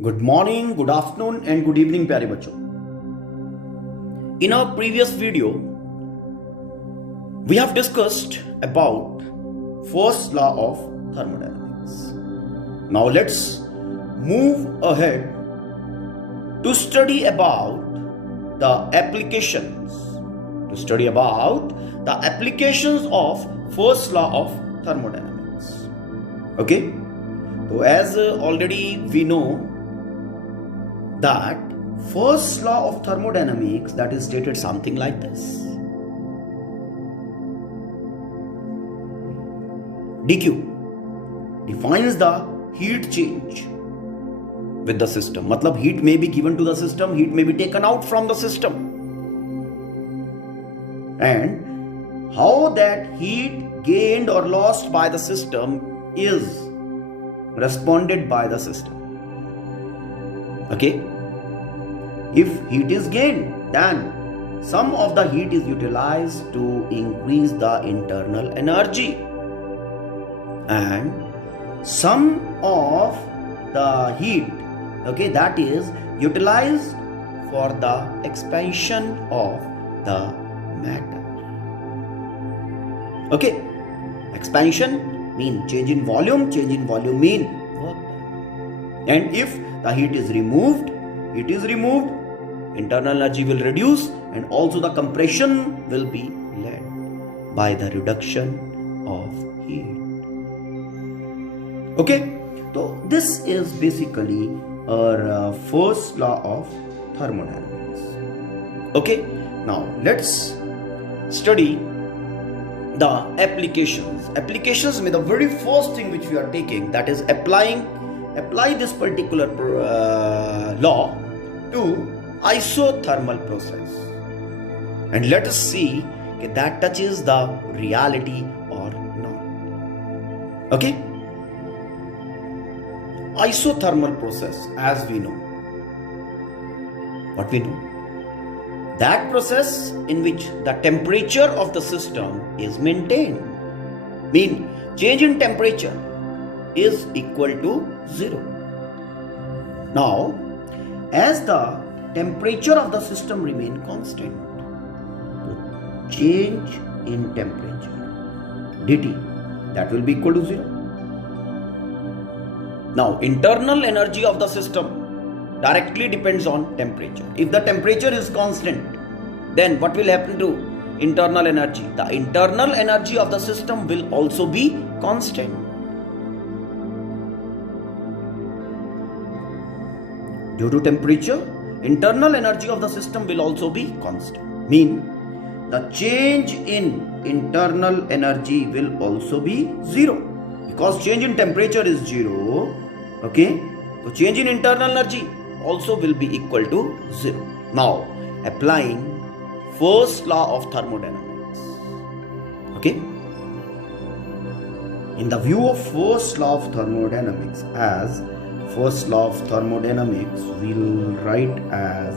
Good morning, good afternoon, and good evening, प्यारे बच्चों. In our previous video, we have discussed about first law of thermodynamics. Now let's move ahead to study about the applications. Of first law of thermodynamics. Okay. So as already we know that first law of thermodynamics that is stated something like this. dq defines the heat change with the system. मतलब heat may be given to the system, heat may be taken out from the system, and how that heat gained or lost by the system is responded by the system. Okay, if heat is gained, then some of the heat is utilized to increase the internal energy, and some of the heat, okay, that is utilized for the expansion of the matter. Okay, expansion mean change in volume mean work done. And if the heat is removed, internal energy will reduce, and also the compression will be led by the reduction of heat. Okay, so this is basically our first law of thermodynamics. Okay, now let's study the applications mean the very first thing which we are taking, that is apply this particular law to isothermal process, and let us see if that touches the reality or not. Okay, isothermal process, as we know, what we know, that process in which the temperature of the system is maintained, mean change in temperature is equal to 0. Now, as the temperature of the system remain constant, the change in temperature dt, that will be equal to 0. Now, internal energy of the system directly depends on temperature. If the temperature is constant, then what will happen to internal energy? The internal energy of the system will also be constant. Due to temperature, internal energy of the system will also be constant. Mean the change in internal energy will also be 0, because change in temperature is 0. Okay, so change in internal energy also will be equal to 0. Now, applying first law of thermodynamics. Okay, in the view of first law of thermodynamics, as first law of thermodynamics we'll write as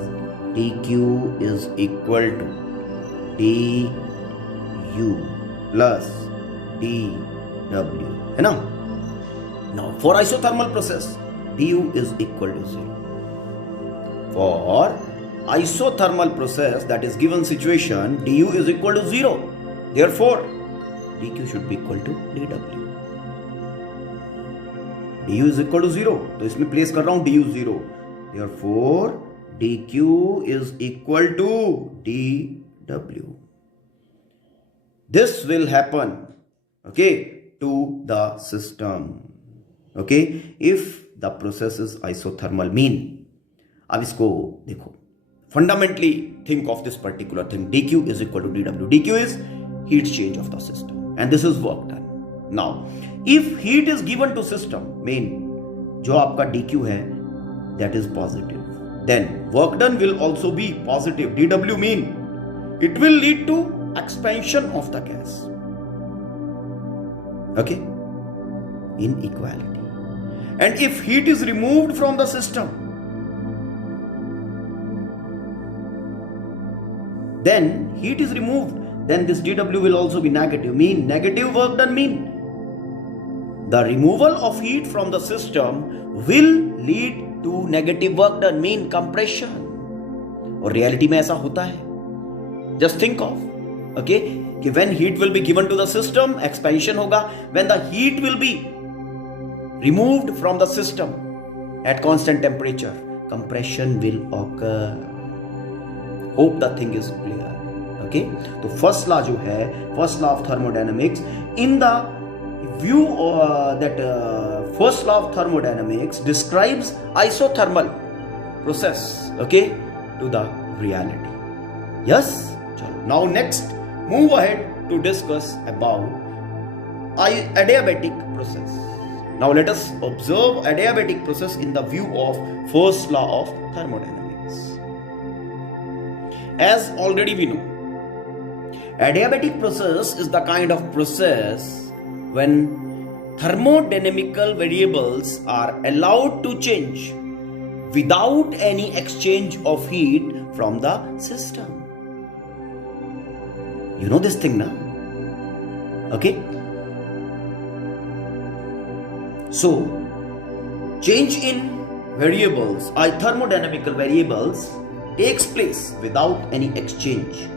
dq is equal to du plus dw, है ना? Now, for isothermal process, du is equal to 0. For isothermal process, that is given situation, du is equal to 0. Therefore, dq should be equal to dw. du is equal to 0. तो इसमें place कर रहा हूं du 0. Therefore, dq is equal to dw. This will happen, okay, to the system. Okay, if the process is isothermal, mean, अब इसको देखो, fundamentally think of this particular thing, dq is equal to dw. dq is heat change of the system, and this is work done. Now, if heat is given to system, mean जो आपका dq है, that is positive, then work done will also be positive. dw mean it will lead to expansion of the gas. Okay, inequality. And if heat is removed from the system, then heat is removed, then this dw will also be negative, mean negative work done, mean the removal of heat from the system will lead to negative work done mean compression. और reality में ऐसा होता है. Just think of, okay, कि when heat will be given to the system, expansion होगा. When the heat will be removed from the system at constant temperature, compression will occur. Hope the thing is clear. Okay, तो first law जो है, first law of thermodynamics, in the view that first law of thermodynamics describes isothermal process, okay, to the reality. Yes. Now next, move ahead to discuss about adiabatic process. Now let us observe adiabatic process in the view of first law of thermodynamics. As already we know, adiabatic process is the kind of process when thermodynamical variables are allowed to change without any exchange of heat from the system. You know this thing, na? Okay? So, change in variables, thermodynamical variables, takes place without any exchange,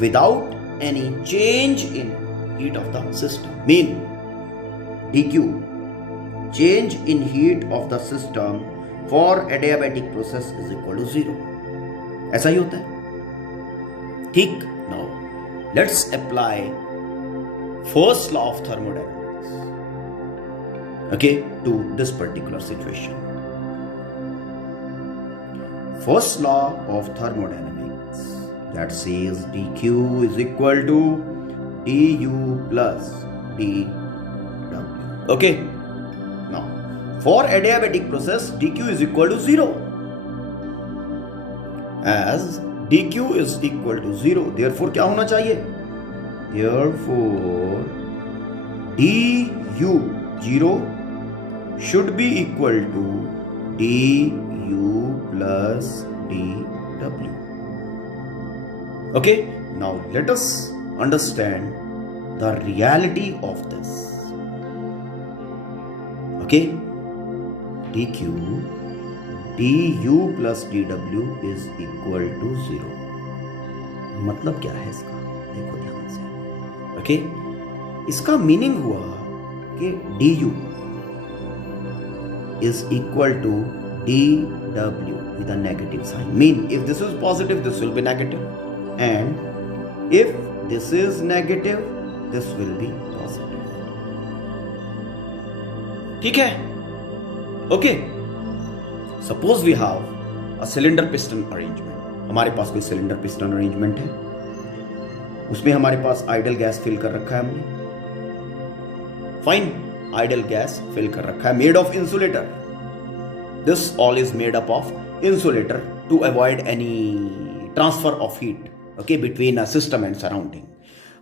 without any change in heat of the system. Mean, dq, change in heat of the system for adiabatic process is equal to 0. ऐसा ही होता है. ठीक. Now, let's apply first law of thermodynamics, okay, to this particular situation. First law of thermodynamics that says dq is equal to du plus dw. Okay. Now, for adiabatic process, dq is equal to 0. As dq is equal to 0, therefore क्या होना चाहिए? Therefore du 0 should be equal to du plus dw. Okay, now let us understand the reality of this. Okay, dq du plus dw is equal to 0. मतलब क्या है इसका? देखो ध्यान से. ओके, इसका मीनिंग हुआ कि du is equal to dw with a negative sign. Mean, if this is positive, this will be negative, and if this is negative, this will be positive. ठीक है? Okay. Suppose we have a cylinder piston arrangement. हमारे पास कोई cylinder piston arrangement है, उसमें हमारे पास idol gas fill कर रखा है हमने. फाइन, आइडल गैस फिल कर रखा है, made of insulator. This all is made up of insulator to avoid any transfer of heat, okay, between a system and surrounding.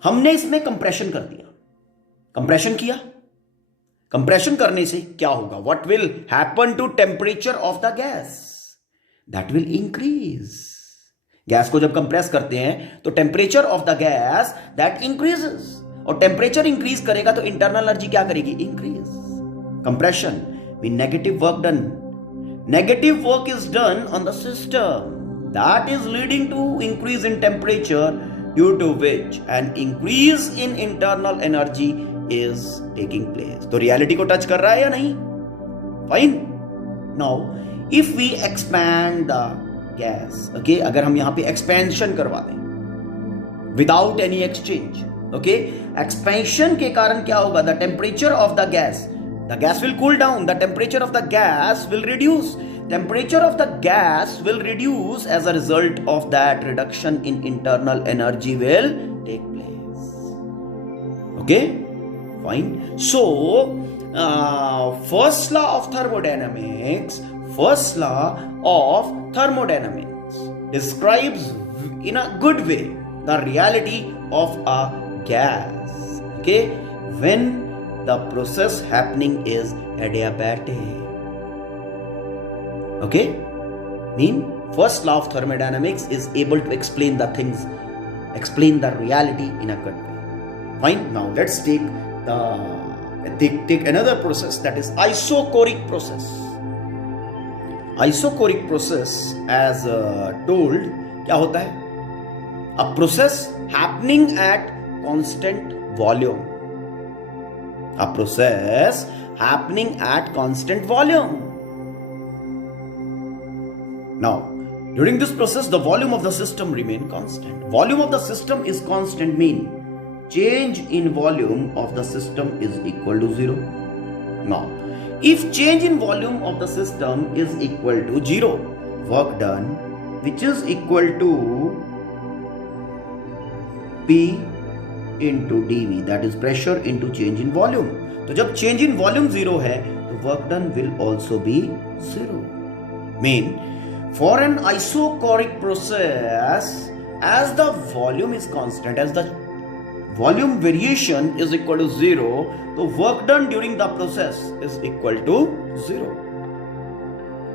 हमने इसमें कंप्रेशन कर दिया. कंप्रेशन किया. कंप्रेशन करने से क्या होगा? What will happen to temperature of the gas? That will increase. Gas को जब कंप्रेस करते हैं तो temperature of the gas that increases, और टेम्परेचर इंक्रीज करेगा तो इंटरनल एनर्जी क्या करेगी? Increase. Compression mean negative work done. Negative work is done on the system, that is leading to increase in temperature, due to which an increase in internal energy is taking place. तो reality को touch कर रहा है या नहीं? Fine. Now if we expand the gas, okay, अगर हम यहां पे एक्सपेंशन करवा दें without any exchange, okay, expansion के कारण क्या होगा? The temperature of the gas will cool down, the temperature of the gas will reduce. Temperature of the gas will reduce. As a result of that, reduction in internal energy will take place. Okay, fine. So first law of thermodynamics describes in a good way the reality of a gas, okay, when the process happening is adiabatic. Okay, mean first law of thermodynamics is able to explain the things, explain the reality in a good way. Fine. Now let's take another process, that is isochoric process. Isochoric process as told क्या होता है? A process happening at constant volume, a process happening at constant volume. Now, during this process, the volume of the system remain constant. Volume of the system is constant mean change in volume of the system is equal to 0. Now, if change in volume of the system is equal to 0, work done which is equal to P into dV, that is pressure into change in volume. तो जब change in volume 0 है तो work done will also be 0. Mean for an isochoric process, as the volume is constant, as the volume variation is equal to 0, the work done during the process is equal to 0.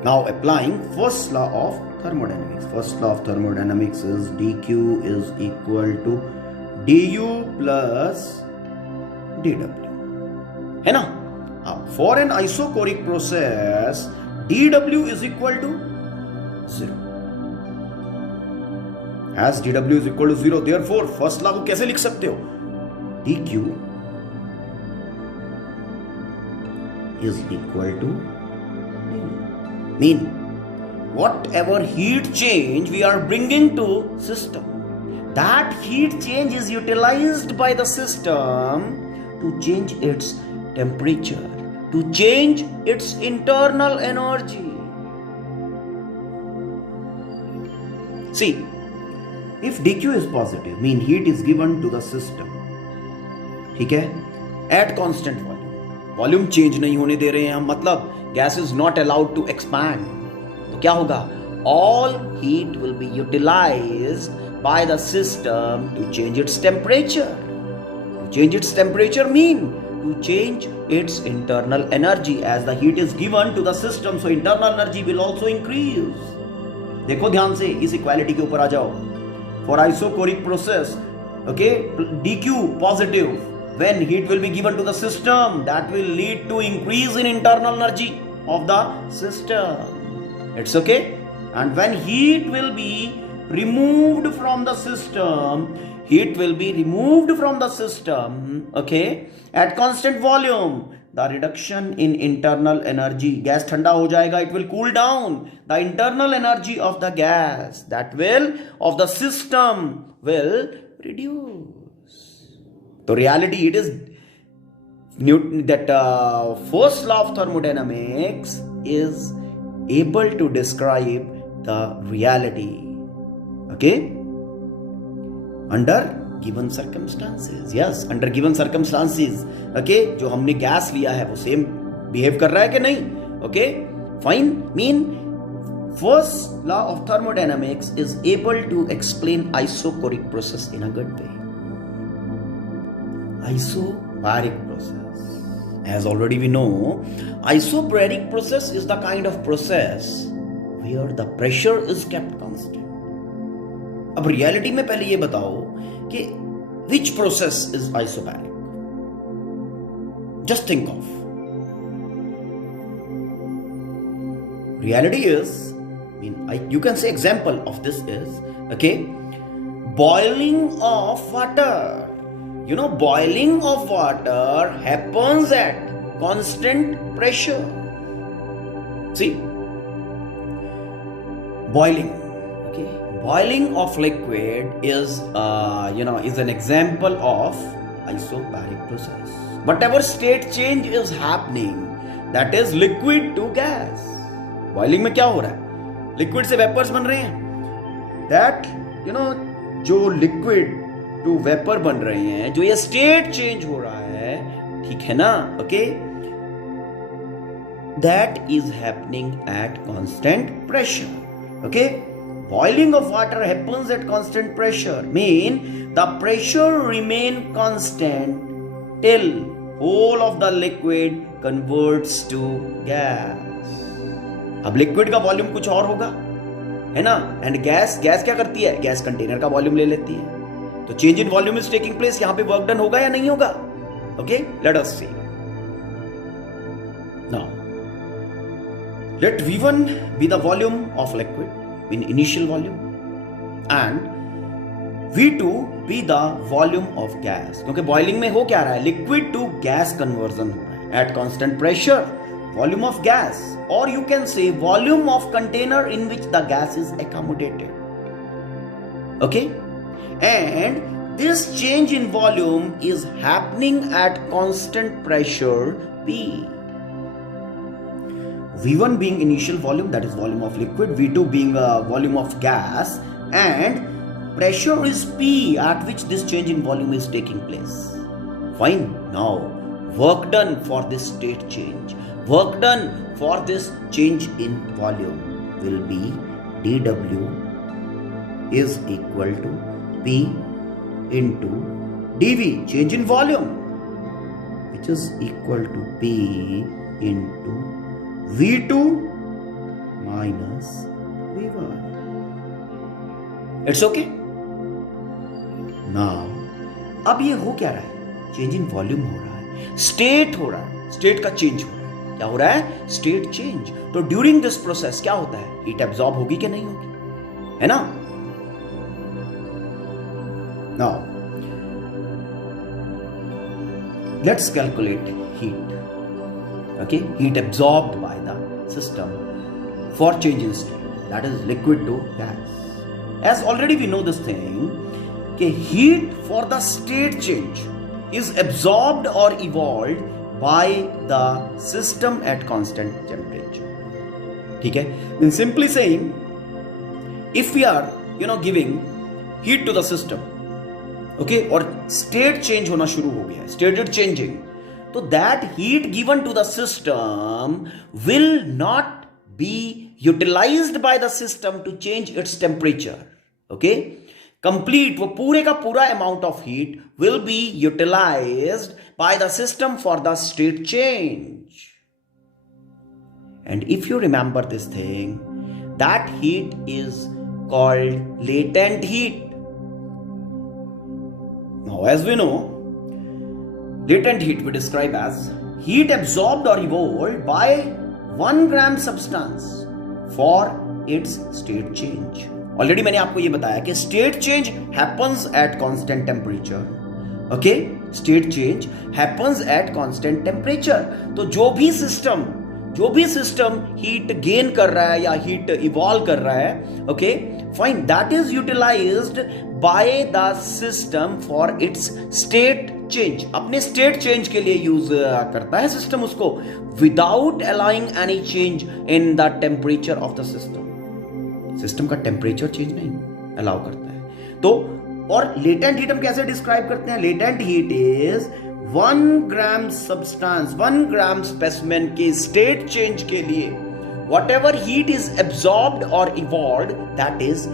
Now applying first law of thermodynamics. First law of thermodynamics is dq is equal to du plus dw. है ना? For an isochoric process, dw is equal to 0. As dw is equal to 0, therefore first law को कैसे लिख सकते हो? dq is equal to dv. Mean whatever heat change we are bringing to system, that heat change is utilized by the system to change its temperature, to change its internal energy. See, if dq is positive, mean heat is given to the system, ठीक है, at constant volume, volume change नहीं होने दे रहे हैं हम, मतलब गैस is not allowed to expand, तो क्या होगा? All heat will be utilized by the system to change its temperature. To change its temperature mean to change its internal energy. As the heat is given to the system, so internal energy will also increase. देखो ध्यान से, इस equality के ऊपर आ जाओ. For isochoric process, okay, dq positive, when heat will be given to the system, that will lead to increase in internal energy of the system. It's okay. And when heat will be removed from the system, okay, at constant volume, the reduction in internal energy, gas ठंडा हो जाएगा, it will cool down, the internal energy of the gas, that will of the system will reduce. So reality it is that first law of thermodynamics is able to describe the reality, okay, under given circumstances. Yes, under given circumstances, okay, जो हमने gas लिया है वो same behave कर रहा है कि नहीं? Okay, fine. Mean first law of thermodynamics is able to explain isochoric process in a good way. Isobaric process, as already we know, isobaric process is the kind of process where the pressure is kept constant. अब reality में पहले ये बताओ कि which process is isobaric? Just think of. Reality is, you can say example of this is, okay, boiling of water. You know, boiling of water happens at constant pressure. See, boiling. Boiling of liquid is an example of isobaric process. Whatever state change is happening, that is liquid to gas. Boiling में क्या हो रहा है? Liquid से vapors बन रहे हैं. That जो liquid to vapor बन रहे हैं, जो ये state change हो रहा है, ठीक है ना? Okay, that is happening at constant pressure. Okay. Boiling of water happens at constant pressure, mean the pressure remain constant till whole of the liquid converts to gas. अब लिक्विड का volume कुछ और होगा, है ना? एंड गैस क्या करती है? गैस कंटेनर का वॉल्यूम ले लेती है. तो change in volume is taking place. यहां पे वर्क डन होगा या नहीं होगा? Okay, let us see. Now Let V1 be the volume of liquid in initial volume and V2 be the volume of gas. क्योंकि बॉइलिंग में हो क्या रहा है, लिक्विड टू गैस कन्वर्जन हो रहा है at constant pressure, volume of gas, or you can say volume of container in which the gas is accommodated. Okay, and this change in volume is happening at constant pressure P. V1 being initial volume, that is volume of liquid, V2 being a volume of gas, and pressure is P at which this change in volume is taking place. Fine. Now work done for this state change, work done for this change in volume will be dW is equal to P into dV, change in volume, which is equal to P into V2 minus V1. It's okay. Now, अब ये हो क्या रहा है, change in volume हो रहा है, state हो रहा है, स्टेट का चेंज हो रहा है, क्या हो रहा है, स्टेट चेंज. तो ड्यूरिंग दिस प्रोसेस क्या होता है, हीट एब्जॉर्ब होगी कि नहीं होगी, है ना. Now, let's calculate heat. Okay, heat absorbed by the system for change in state, that is liquid to gas. As already we know this thing, कि heat for the state change is absorbed or evolved by the system at constant temperature. ठीक है, in simply saying, if we are giving heat to the system, okay, और state change होना शुरू हो गया, stated changing, so that heat given to the system will not be utilized by the system to change its temperature. Okay, complete, वो पूरे का पूरा amount of heat will be utilized by the system for the state change. And if you remember this thing, that heat is called latent heat. Now, as we know, latent heat we describe as heat absorbed or evolved by 1 gram substance for its state change. Already मैंने आपको ये बताया कि state change happens at constant temperature. Okay, state change happens at constant temperature. तो जो भी system heat gain कर रहा है या हीट इवॉल्व कर रहा है, okay fine, that is utilized by the system for its state change. अपने स्टेट चेंज के लिए यूज करता है सिस्टम उसको, without allowing any change in the temperature of the system. System का टेम्परेचर चेंज नहीं अलाउ करता है. तो और लेटेंट हीट हम कैसे डिस्क्राइब करते हैं, latent heat is 1 gram substance, 1 gram specimen के स्टेट चेंज के लिए whatever heat is absorbed or evolved, that is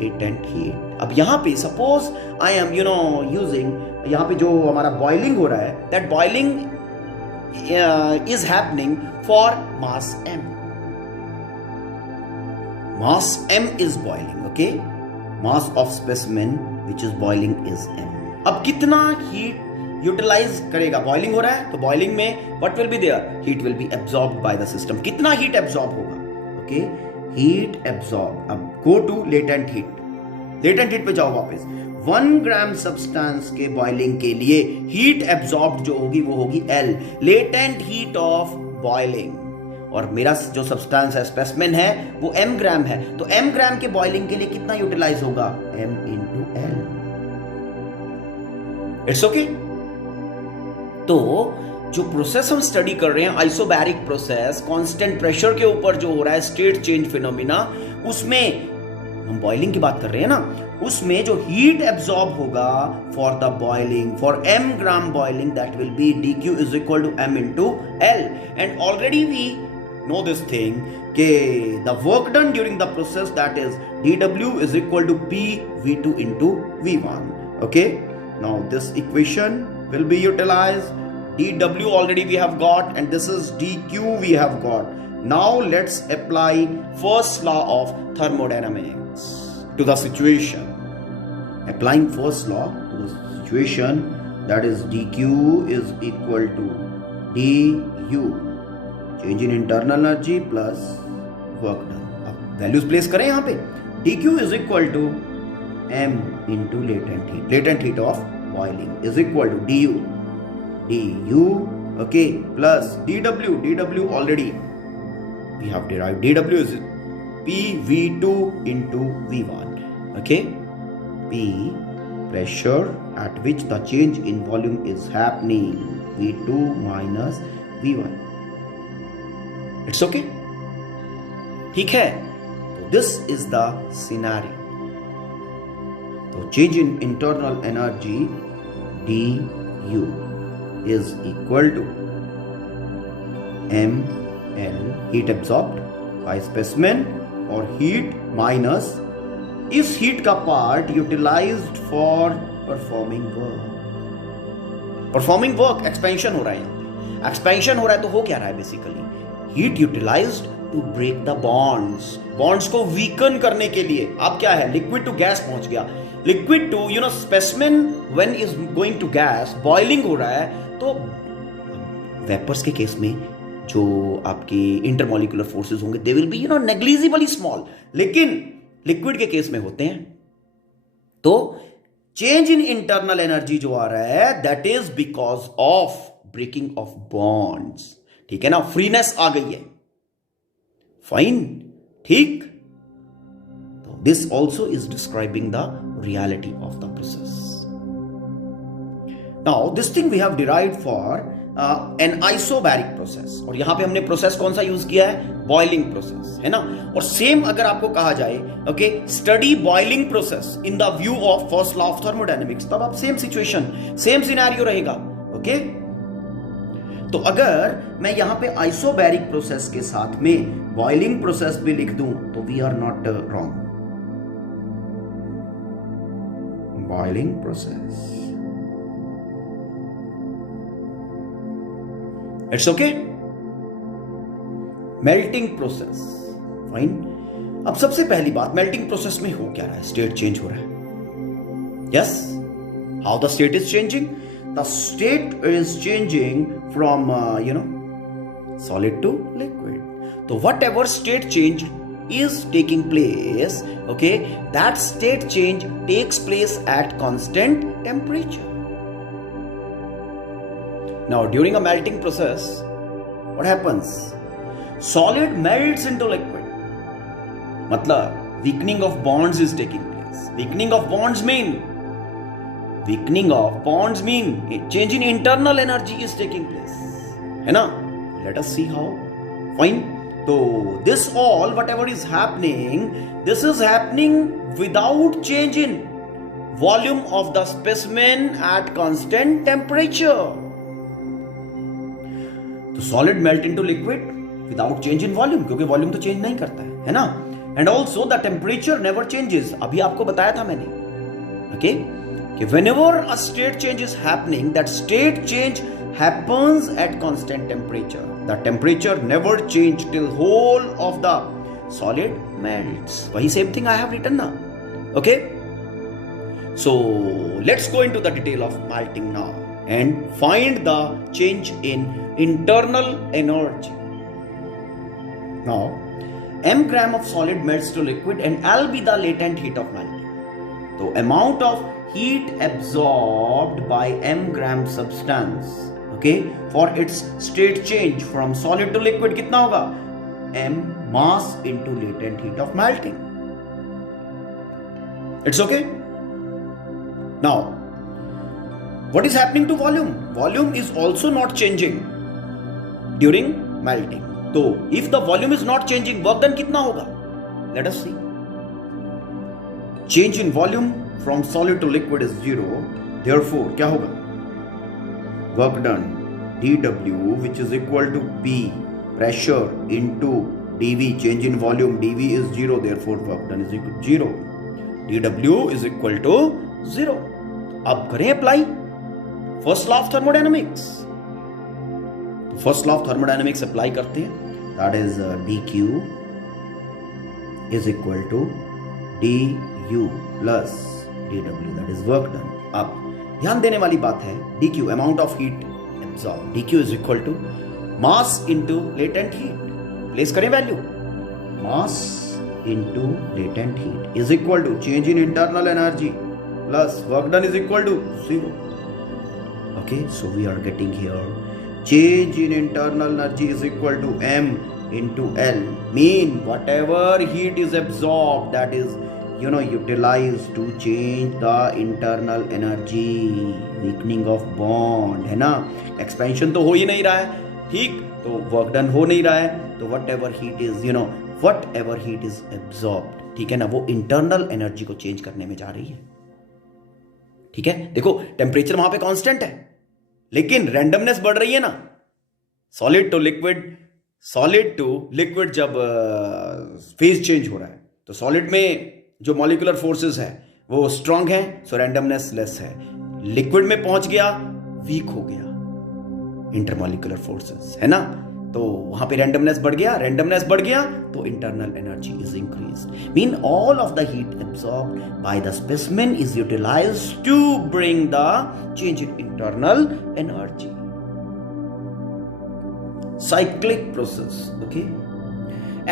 latent heat. अब यहां पे सपोज आई एम यूजिंग, यहां पे जो हमारा बॉइलिंग हो रहा है, that boiling is happening for mass m. Mass m is boiling, okay? Mass of specimen which is boiling is m. अब कितना हीट यूटिलाइज करेगा, बॉइलिंग हो रहा है तो बॉइलिंग में what will be there, heat will be absorbed by the system. कितना heat absorb होगा, ओके, हीट एब्जॉर्ब. अब go to latent heat, latent heat पे जाओ वापस. 1 ग्राम सब्सटेंस के बॉइलिंग के लिए हीट एब्जॉर्ब जो होगी वो होगी L, latent heat of boiling. और मेरा जो सब्सटेंस है, स्पेसिमेन है, वो m ग्राम है, तो m ग्राम के बॉइलिंग के लिए कितना यूटिलाइज होगा, m into L. It's okay. तो जो प्रोसेस हम स्टडी कर रहे हैं, आइसोबैरिक प्रोसेस, कांस्टेंट प्रेशर के ऊपर जो हो रहा है स्टेट चेंज फिनोमिना, उसमें हम बॉइलिंग की बात कर रहे हैं ना, उसमें जो हीट एब्जॉर्ब होगा for the boiling, for m gram boiling, that will be dq is equal to m into L. And already we know this thing के the work done during the process, that is dW is equal to P V2 into V1. Okay, now this equation will be utilized. dW already we have got and this is dQ we have got. Now let's apply first law of thermodynamics to the situation. Applying first law to the situation, that is dQ is equal to du, change in internal energy plus work done. अब values place करें यहां पे, dq is equal to m into latent heat of boiling is equal to du okay plus dw already we have derived, dw is pv2 into v1, okay, p pressure at which the change in volume is happening, v2 minus v1, it's okay, ठीक है। तो this is the scenario, तो change in internal energy du is equal to ml heat absorbed by specimen और heat minus इस heat का part utilized for performing work। expansion हो रहा है यहाँ पे, expansion हो रहा है तो हो क्या रहा है basically, heat utilized to break the bonds को weaken करने के लिए। अब क्या है, liquid to gas पहुंच गया, liquid to specimen when is going to gas, boiling हो रहा है। तो वेपर्स के केस में जो आपकी इंटरमॉलिक्यूलर फोर्सेस होंगे they will be negligibly small, लेकिन लिक्विड के केस में होते हैं। तो चेंज इन इंटरनल एनर्जी जो आ रहा है that is because of breaking of bonds, ठीक है ना, फ्रीनेस आ गई है, फाइन, ठीक। तो this also is describing the reality of the process. Now this thing we have derived for an isobaric process, और यहां पे हमने प्रोसेस कौन सा यूज किया है, बॉइलिंग प्रोसेस, है ना। और सेम अगर आपको कहा जाए okay study boiling process in the view of first law of thermodynamics, तब आप सेम सिचुएशन सेम सिनेरियो रहेगा, ओके। तो अगर मैं यहां पे आइसोबैरिक प्रोसेस के साथ में बॉइलिंग प्रोसेस भी लिख दूं तो we are not wrong, boiling process, it's okay. Melting process, fine. अब सबसे पहली बात, मेल्टिंग प्रोसेस में हो क्या रहा है, स्टेट चेंज हो रहा है, yes. How the state is changing, the state is changing from solid to liquid. तो whatever state change is taking place, okay, that state change takes place at constant temperature. Now during a melting process what happens, solid melts into liquid, matlab weakening of bonds is taking place. Weakening of bonds mean change in internal energy is taking place, है ना। Let us see how, fine। So this all whatever is happening, this is happening without change in volume of the specimen at constant temperature. तो solid melt into liquid without change in volume, क्योंकि volume तो change नहीं करता है ना। And also the temperature never changes, अभी आपको बताया था मैंने, okay, कि whenever a state change is happening, that state change happens at constant temperature. The temperature never change till whole of the solid melts. वही same thing I have written now. Okay? So let's go into the detail of melting now and find the change in internal energy. Now, m gram of solid melts to liquid and L be the latent heat of melting. So amount of heat absorbed by m gram substance, okay, for its state change from solid to liquid कितना होगा, m mass into latent heat of melting. It's okay. Now what is happening to volume? Volume is also not changing during melting. तो if the volume is not changing, work done कितना होगा, let us see. Change in volume from solid to liquid is 0, therefore क्या होगा, work done dW which is equal to P pressure into dV, change in volume, dV is 0, therefore work done is equal to 0, dW is equal to 0. अब करें apply first law of thermodynamics. तो first law of thermodynamics apply करते हैं, that is dQ is equal to du plus dW, that is work done. अब ध्यान देने वाली बात है, dQ amount of heat absorbed, dQ is equal to mass into latent heat, place करें value, mass into latent heat is equal to change in internal energy plus work done is equal to 0. Okay, so we are getting here change in internal energy is equal to m into L, mean whatever heat is absorbed, that is utilized to change the internal energy. weakening of bond है ना, expansion तो हो ही नहीं रहा है, ठीक, तो work done हो नहीं रहा है, तो what ever heat is absorbed, ठीक है ना, वो इंटरनल एनर्जी को चेंज करने में जा रही है. ठीक है, देखो टेम्परेचर वहां पे कांस्टेंट है लेकिन रैंडमनेस बढ़ रही है ना. सॉलिड टू लिक्विड जब फेज चेंज हो रहा है तो सॉलिड में जो मॉलिक्यूलर फोर्सेस है वो स्ट्रांग है, सो रैंडमनेस लेस है. लिक्विड में पहुंच गया, वीक हो गया इंटरमॉलिक्यूलर फोर्सेस, है ना, तो वहां पे रैंडमनेस बढ़ गया तो internal energy is increase. Mean all of the heat absorbed by the specimen is utilized to bring the change in internal energy. cyclic process. Okay,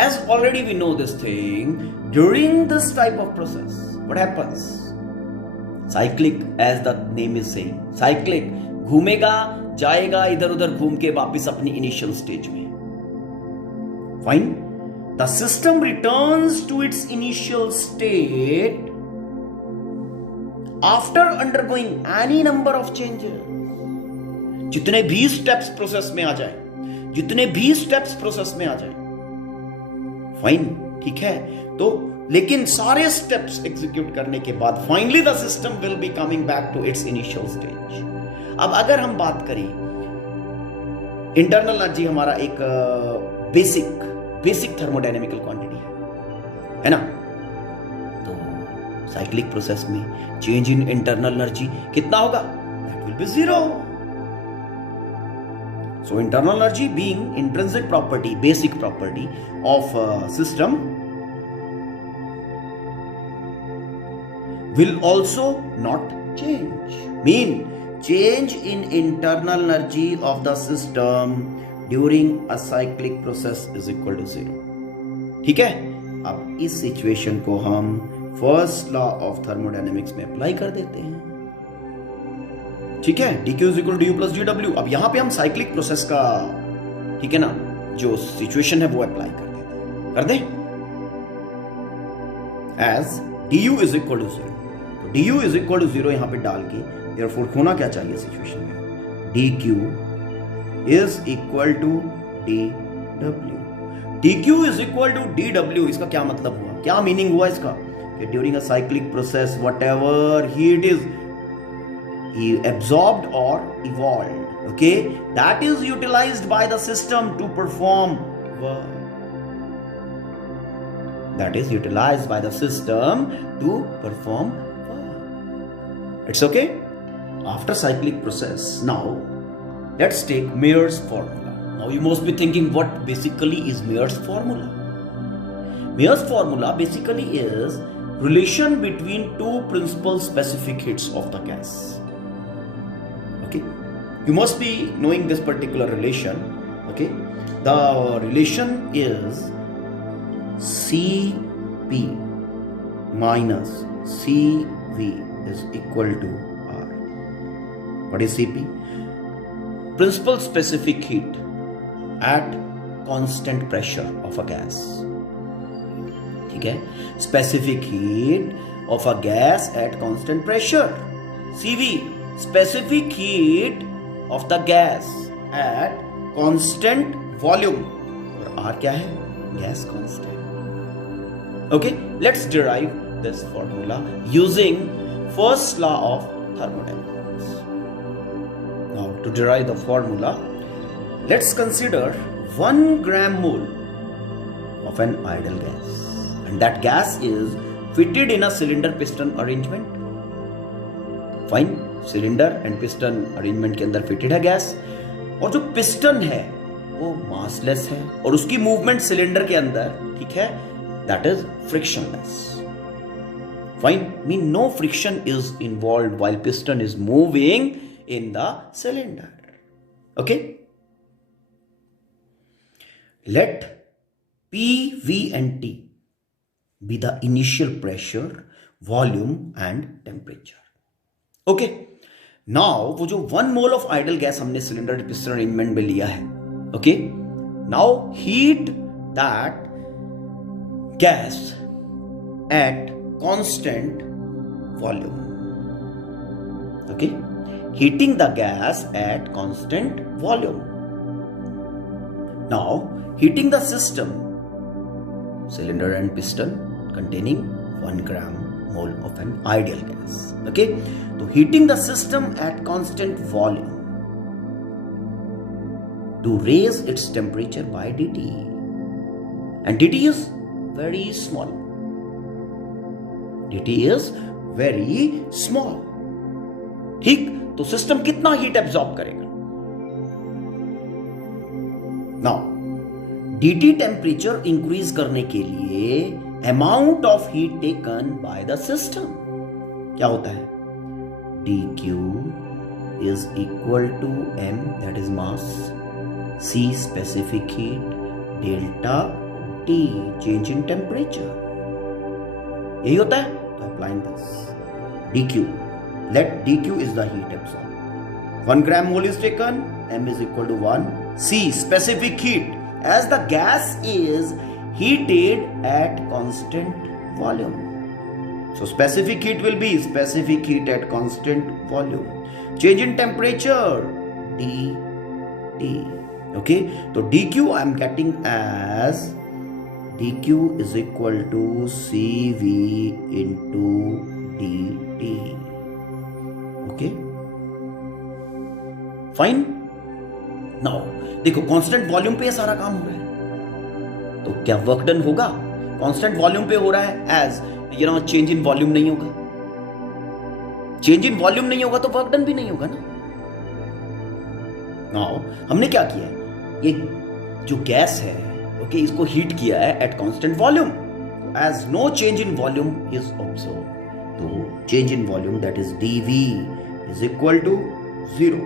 as already we know this thing, during this type of process what happens, cyclic as the name is saying, cyclic, घूमेगा जाएगा इधर उधर घूम के वापस अपनी initial stage में. Fine, the system returns to its initial state after undergoing any number of changes. जितने भी स्टेप्स प्रोसेस में आ जाए, फाइन, ठीक है, तो लेकिन सारे स्टेप्स एग्जीक्यूट करने के बाद finally the system will be coming back to its initial stage. अब अगर हम बात करें, इंटरनल एनर्जी हमारा एक बेसिक थर्मोडायनेमिकल क्वांटिटी है ना, तो साइक्लिक प्रोसेस में चेंज इन इंटरनल एनर्जी कितना होगा, that will B 0. So internal energy being intrinsic property, basic property of a system, will also not change. Mean change in internal energy of the system during a cyclic process is equal to 0. ठीक है, अब इस situation को हम first law of thermodynamics में apply कर देते हैं. ठीक है, dq is equal to du plus dw. अब यहां पे हम साइक्लिक प्रोसेस का, ठीक है ना, जो सिचुएशन है वो अप्लाई कर दें as du is equal to 0. तो du इज इक्वल टू 0 यहां पे डाल के देयरफॉर होना क्या चाहिए सिचुएशन में, dq is equal to dw. dq is equal to dw, इसका क्या मतलब हुआ, क्या मीनिंग हुआ इसका, कि during a cyclic process whatever heat is absorbed or evolved, okay, that is utilized by the system to perform work. It's okay. After cyclic process, now let's take Mayer's formula. Now you must be thinking, what basically is Mayer's formula? Mayer's formula basically is relation between two principal specific heats of the gas. Okay, you must be knowing this particular relation. Okay, the relation is Cp minus Cv is equal to R. What is Cp? Principal specific heat at constant pressure of a gas. ठीक है, specific heat of a gas at constant pressure. Cv, specific heat of the gas at constant volume. और R क्या है, gas constant. Okay, let's derive this formula using first law of thermodynamics. Now to derive the formula, let's consider 1 gram mole of an ideal gas, and that gas is fitted in a cylinder piston arrangement. Fine, cylinder and piston arrangement के अंदर fitted है gas, और जो piston है वो massless है और उसकी मूवमेंट सिलेंडर के अंदर, ठीक है, that is frictionless. Fine, mean no friction is involved while piston is moving in the cylinder. Okay, let P, V and T be the initial pressure, volume and temperature. Okay. Now वो जो 1 mole of ideal gas हमने cylinder piston arrangement में लिया है, okay, now heat that gas at constant volume. Okay, heating the gas at constant volume. Now heating the system, cylinder and piston containing 1 gram mole of an ideal gas. Okay, so heating the system at constant volume to raise its temperature by dt, and dt is very small. dt is very small. ठीक, तो system कितना heat absorb करेगा? Now dt temperature increase करने के लिए amount of heat taken by the system क्या होता है? dq is equal to m, that is mass, c specific heat, delta t change in temperature. यही होता है. तो applying this dq, let dq is the heat absorbed. 1 gram mole is taken, m is equal to 1, c specific heat, as the gas is heated at constant volume. So specific heat will be specific heat at constant volume. Change in temperature dt. Okay, so dq I am getting as dq is equal to cv into dt. Okay, fine. Now देखो constant volume पे सारा काम हो रहा है, तो क्या work done होगा? कांस्टेंट वॉल्यूम पे हो रहा है, as you know change in volume नहीं होगा. चेंज इन वॉल्यूम नहीं होगा तो वर्क डन भी नहीं होगा ना. नाउ हमने क्या किया है, ये जो गैस है, ओके, इसको हीट किया है at constant volume, as no change in volume is observe, तो change in volume that is dv is equal to 0.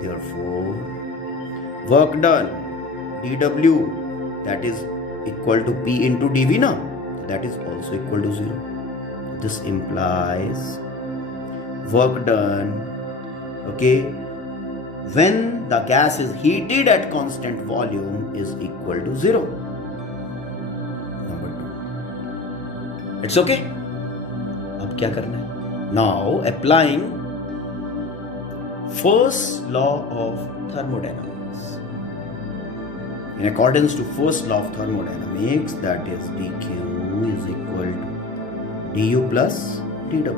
Therefore work done dw that is equal to p into dv, na, that is also equal to 0. This implies work done, okay, when the gas is heated at constant volume is equal to 0. Number 2. It's okay. अब क्या करना है? Now applying first law of thermodynamics. In accordance to first law of thermodynamics, that is dq is equal to du plus dw.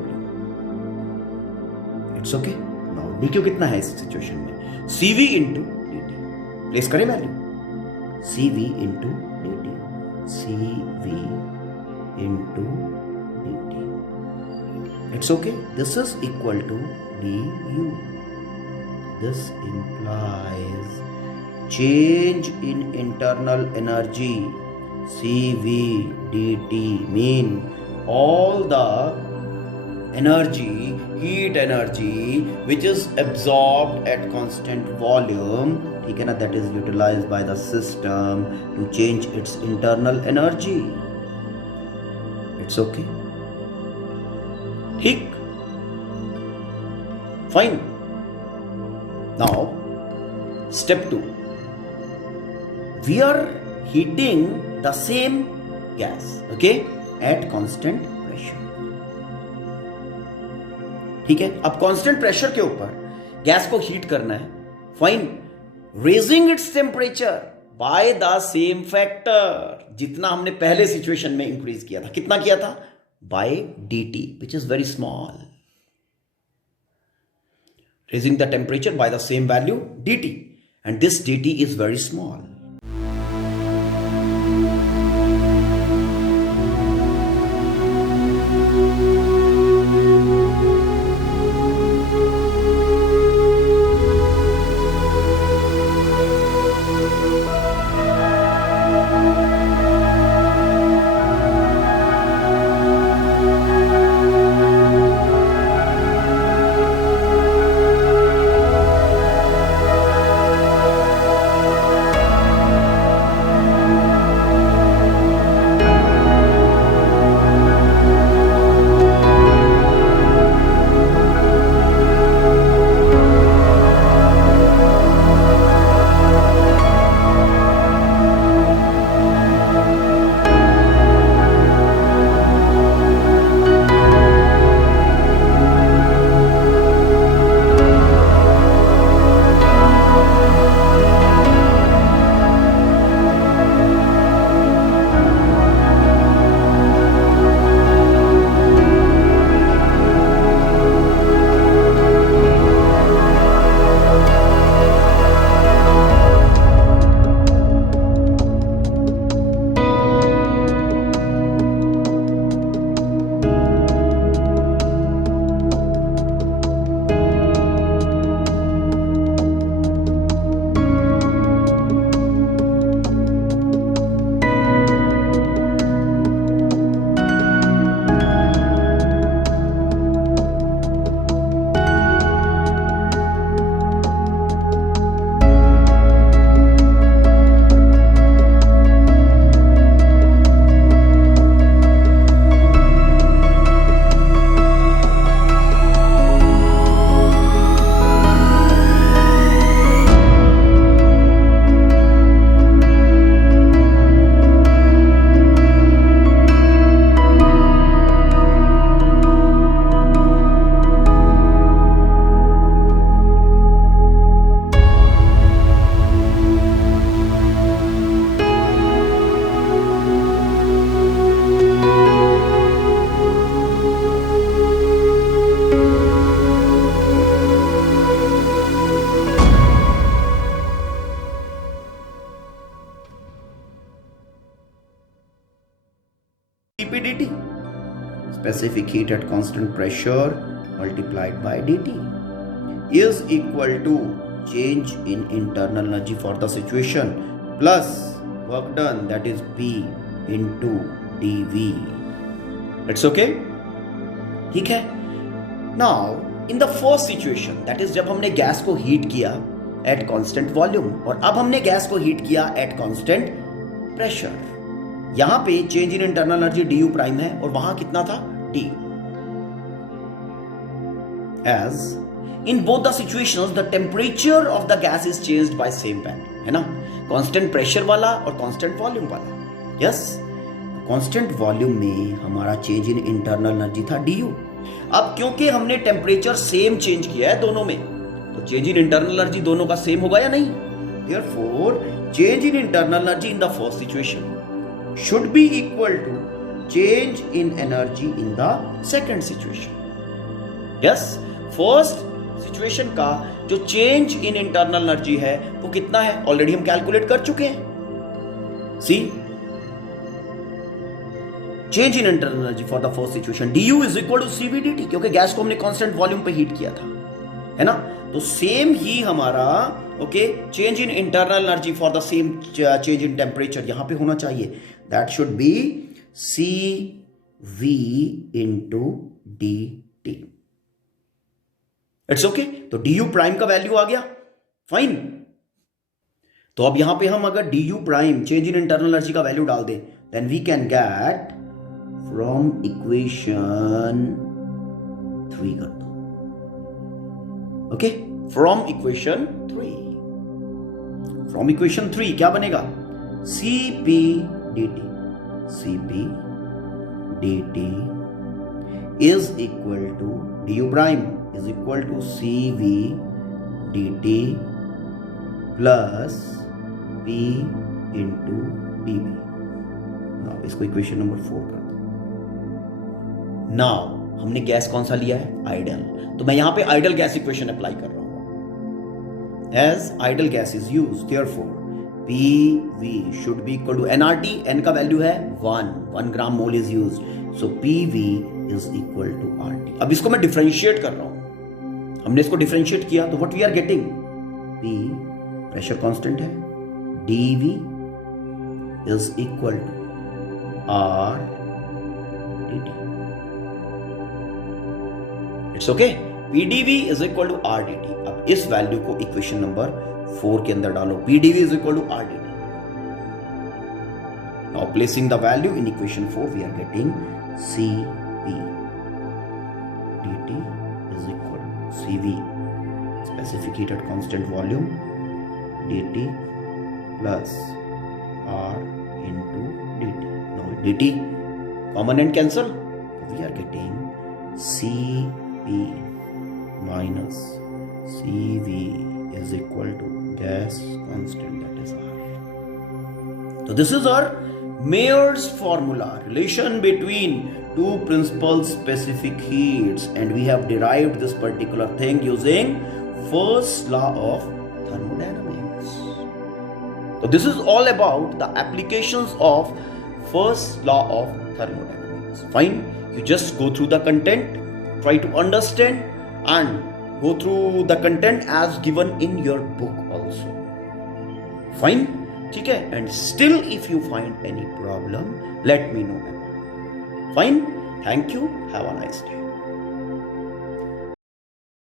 It's okay. Now dq कितना है इस situation में? cv into dt. Place करें value, cv into dt, cv into dt. It's okay. This is equal to du. This implies change in internal energy cv dt, mean all the energy, heat energy which is absorbed at constant volume, ठीक है ना, that is utilized by the system to change its internal energy. It's okay. ठीक, fine. Now step 2, we are heating the same gas, okay, at constant pressure. ठीक है, अब constant pressure के ऊपर gas को हीट करना है. Fine, raising its temperature by the same factor, जितना हमने पहले सिचुएशन में इंक्रीज किया था. कितना किया था? By dt, which is very small. Raising the temperature by the same value dt, and this dt is very small. dP dt. Specific heat at constant pressure multiplied by dt is equal to change in internal energy for the situation plus work done, that is P into dV. It's okay? ठीक है. Now in the first situation, that is जब हमने gas को heat किया at constant volume और अब हमने gas को हीट किया at constant pressure. यहां पे change in internal energy du prime है और वहां कितना था d. As in both the situations the temperature of the gas is changed by same value, है ना. कांस्टेंट प्रेशर वाला और कांस्टेंट वॉल्यूम वाला. यस, कांस्टेंट वॉल्यूम में हमारा चेंज इन इंटरनल एनर्जी था du. अब क्योंकि हमने टेम्परेचर सेम चेंज किया है दोनों में, तो चेंज इन इंटरनल एनर्जी दोनों का सेम होगा या नहीं. Therefore, change in internal energy in the first situation should be equal to change in energy in the second situation. Yes, first situation का जो change in internal energy है वो कितना है, ऑलरेडी हम कैलकुलेट कर चुके हैं. See, change in internal energy for the first situation du is equal to cv dt, क्योंकि गैस को हमने कांस्टेंट वॉल्यूम पे हीट किया था, है ना. तो सेम ही हमारा okay change in internal energy for the same change in temperature यहां पे होना चाहिए. That should be cv into dt. It's okay. तो du प्राइम का वैल्यू आ गया. फाइन. तो अब यहां पे हम अगर du prime change in internal energy का वैल्यू डाल दें, then we can get from equation 3 कर दो. Okay, from equation 3. From equation 3 क्या बनेगा, cp dt. cp dt is equal to du prime is equal to cv dt plus p into dv. Now इसको equation number 4 कर दो. Now हमने gas कौन सा लिया है, आइडल. तो मैं यहां पे आइडल गैस इक्वेशन अप्लाई कर रहा हूं. As idle gas is used, therefore PV should be equal to nRT. N का वैल्यू है 1 ग्राम मोल is used, so PV is equal to RT. अब इसको मैं डिफरेंशिएट कर रहा हूं. हमने इसको डिफरेंशिएट किया तो what we are getting, P pressure constant है, dV is equal to R dt. It's okay. PdV is equal to R dt. अब इस वैल्यू को इक्वेशन नंबर 4 के अंदर डालो. PdV is equal to R dt. Now placing the value in equation 4, we are getting Cp dt is equal to Cv, specific heat at constant volume, dt plus R into dt. Now dt common and cancel. We are getting Cp minus Cv is equal to gas constant, that is R. So this is our Mayer's formula, relation between two principal specific heats, and we have derived this particular thing using first law of thermodynamics. So this is all about the applications of first law of thermodynamics. Fine, you just go through the content, try to understand and go through the content as given in your book also. Fine, ठीक है. And still if you find any problem, let me know. Fine, thank you, have a nice day.